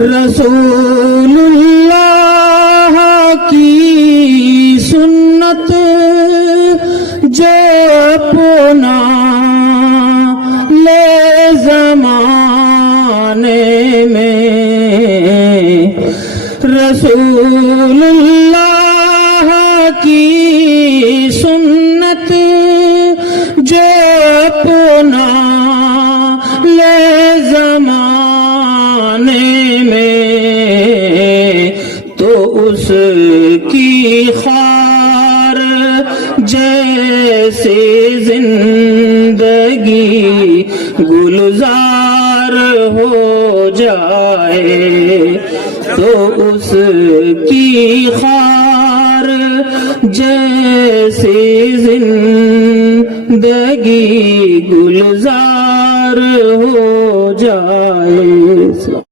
رسول اللہ کی سنت جو اپنا لے زمانے میں، رسول اللہ کی سنت جو اپنا لے زمانے میں، تو اس کی خار جیسے زندگی گلزار ہو جائے، تو اس کی خار جیسے زندگی گلزار ہو جائے۔